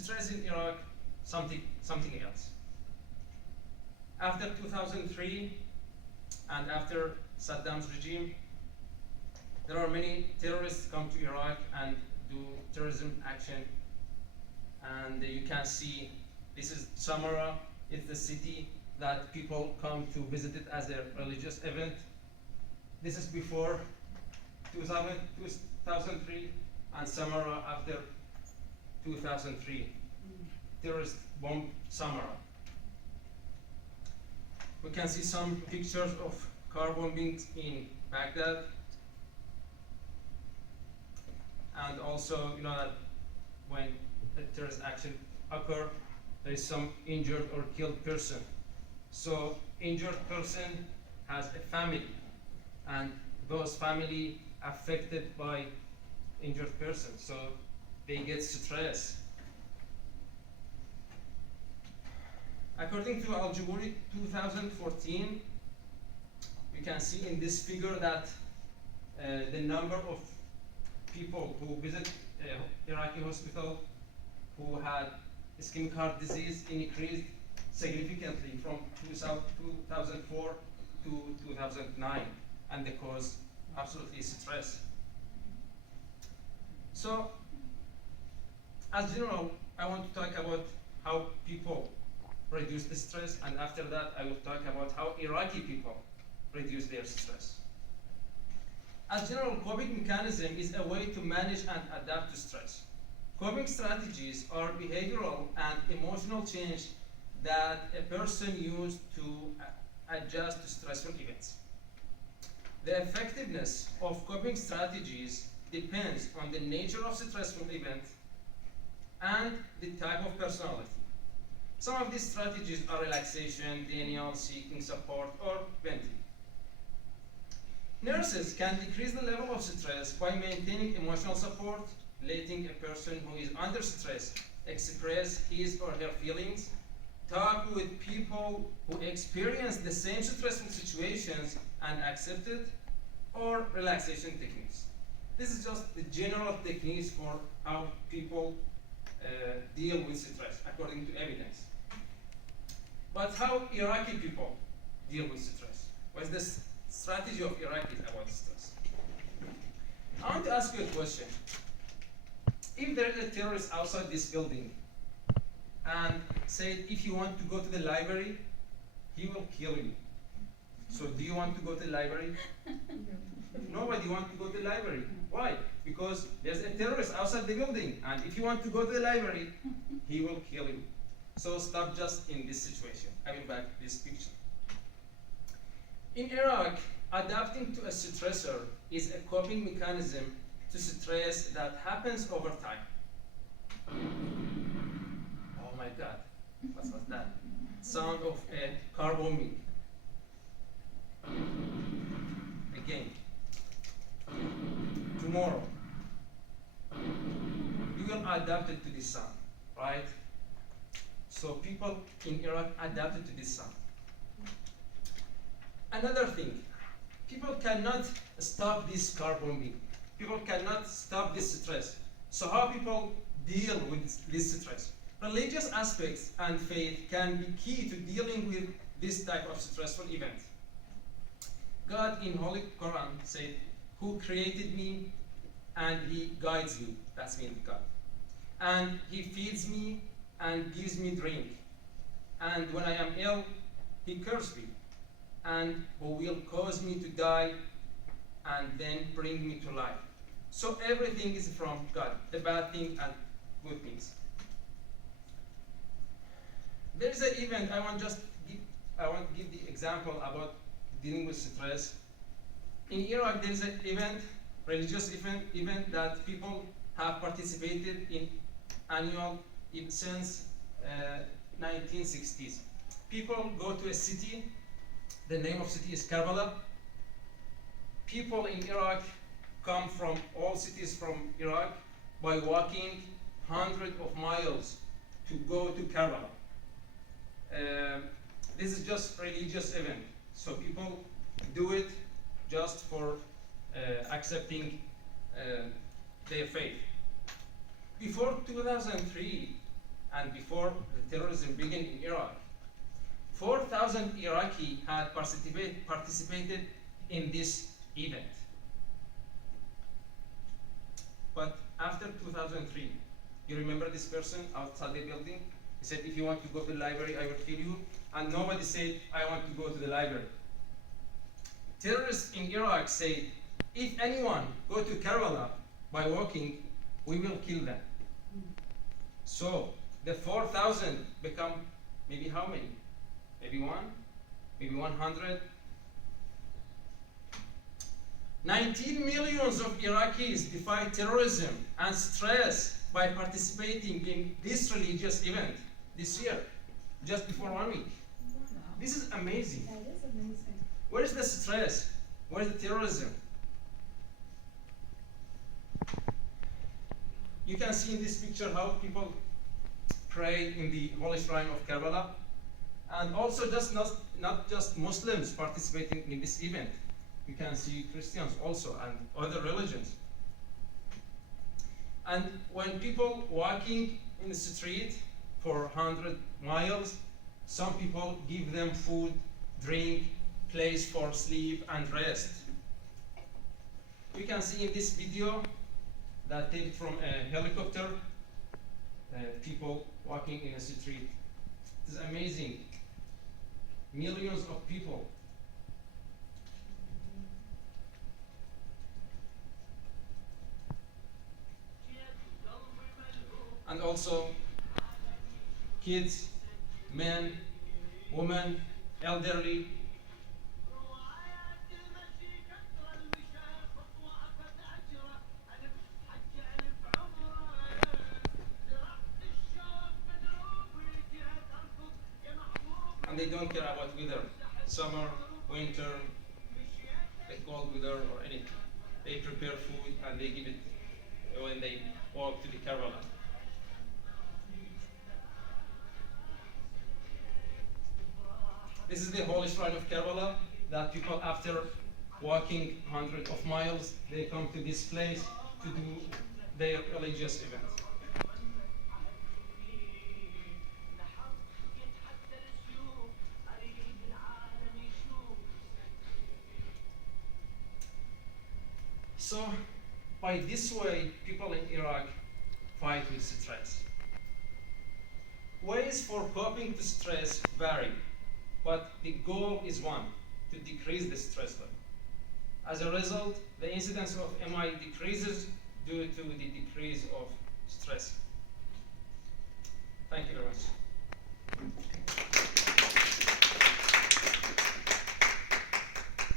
stress in Iraq something else. After 2003 and after Saddam's regime, there are many terrorists come to Iraq and do terrorism action. And you can see this is Samarra. It's the city that people come to visit it as a religious event. This is before 2003 and Samarra after 2003. Terrorists bombed Samarra. We can see some pictures of car bombings in Baghdad. And also, you know that when a terrorist action occurs, there is some injured or killed person. So injured person has a family, and those family affected by injured person, so they get stressed. According to Al-Jubouri 2014, we can see in this figure that the number of people who visit Iraqi hospital who had ischemic heart disease increased significantly from 2004 to 2009, and the cause absolutely stress. So, as general, I want to talk about how people reduce the stress, and after that I will talk about how Iraqi people reduce their stress. As general, coping mechanism is a way to manage and adapt to stress. Coping strategies are behavioral and emotional change that a person uses to adjust to stressful events. The effectiveness of coping strategies depends on the nature of stressful event and the type of personality. Some of these strategies are relaxation, denial, seeking support, or venting. Nurses can decrease the level of stress by maintaining emotional support, letting a person who is under stress express his or her feelings, talk with people who experience the same stressful situations and accept it, or relaxation techniques. This is just the general techniques for how people deal with stress according to evidence. But how Iraqi people deal with stress? What is the strategy of Iraqis about stress? I want to ask you a question. If there is a terrorist outside this building and said, if you want to go to the library, he will kill you. So do you want to go to the library? Nobody wants to go to the library. Why? Because there's a terrorist outside the building, and if you want to go to the library, he will kill you. So stop just in this situation. I will back this picture. In Iraq, adapting to a stressor is a coping mechanism to stress that happens over time. Oh my God, what was that? Sound of a car bombing. Again. Tomorrow. You will adapt it to this sound, right? So people in Iraq adapted to this sound. Another thing, people cannot stop this car bombing. People cannot stop this stress. So how people deal with this stress? Religious aspects and faith can be key to dealing with this type of stressful event. God in Holy Quran said, "Who created me and he guides me." That's means God. And he feeds me and gives me drink. And when I am ill, he cures me. And who will cause me to die and then bring me to life. So everything is from God, the bad thing and good things. There is an event I want to give the example about dealing with stress. In Iraq, there is an event, religious event that people have participated in annual since 1960s. People go to a city. The name of city is Karbala. People in Iraq come from all cities from Iraq by walking hundreds of miles to go to Karbala. This is just religious event, so people do it just for accepting their faith. Before 2003, and before the terrorism began in Iraq, 4,000 Iraqi had participated in this event. But after 2003, you remember this person outside the building? He said, if you want to go to the library, I will kill you. And nobody said, I want to go to the library. Terrorists in Iraq said, if anyone go to Karbala by walking, we will kill them. So the 4,000 become maybe how many? Maybe one? Maybe 100? 19 millions of Iraqis defied terrorism and stress by participating in this religious event this year, just before 1 week. This is amazing. That is amazing. Where is the stress? Where is the terrorism? You can see in this picture how people pray in the holy shrine of Karbala, and also just not just Muslims participating in this event. You can see Christians also and other religions. And when people walking in the street for 100 miles, some people give them food, drink, place for sleep and rest. You can see in this video that taken from a helicopter, people walking in a street. It is amazing. Millions of people. And also kids, men, women, elderly. And they don't care about weather, summer, winter, the cold weather or anything. They prepare food and they give it when they walk to the Karbala. This is the holy shrine of Karbala that people, after walking hundreds of miles, they come to this place to do their religious event. So, by this way, people in Iraq fight with stress. Ways for coping with stress vary, but the goal is one, to decrease the stress level. As a result, the incidence of MI decreases due to the decrease of stress.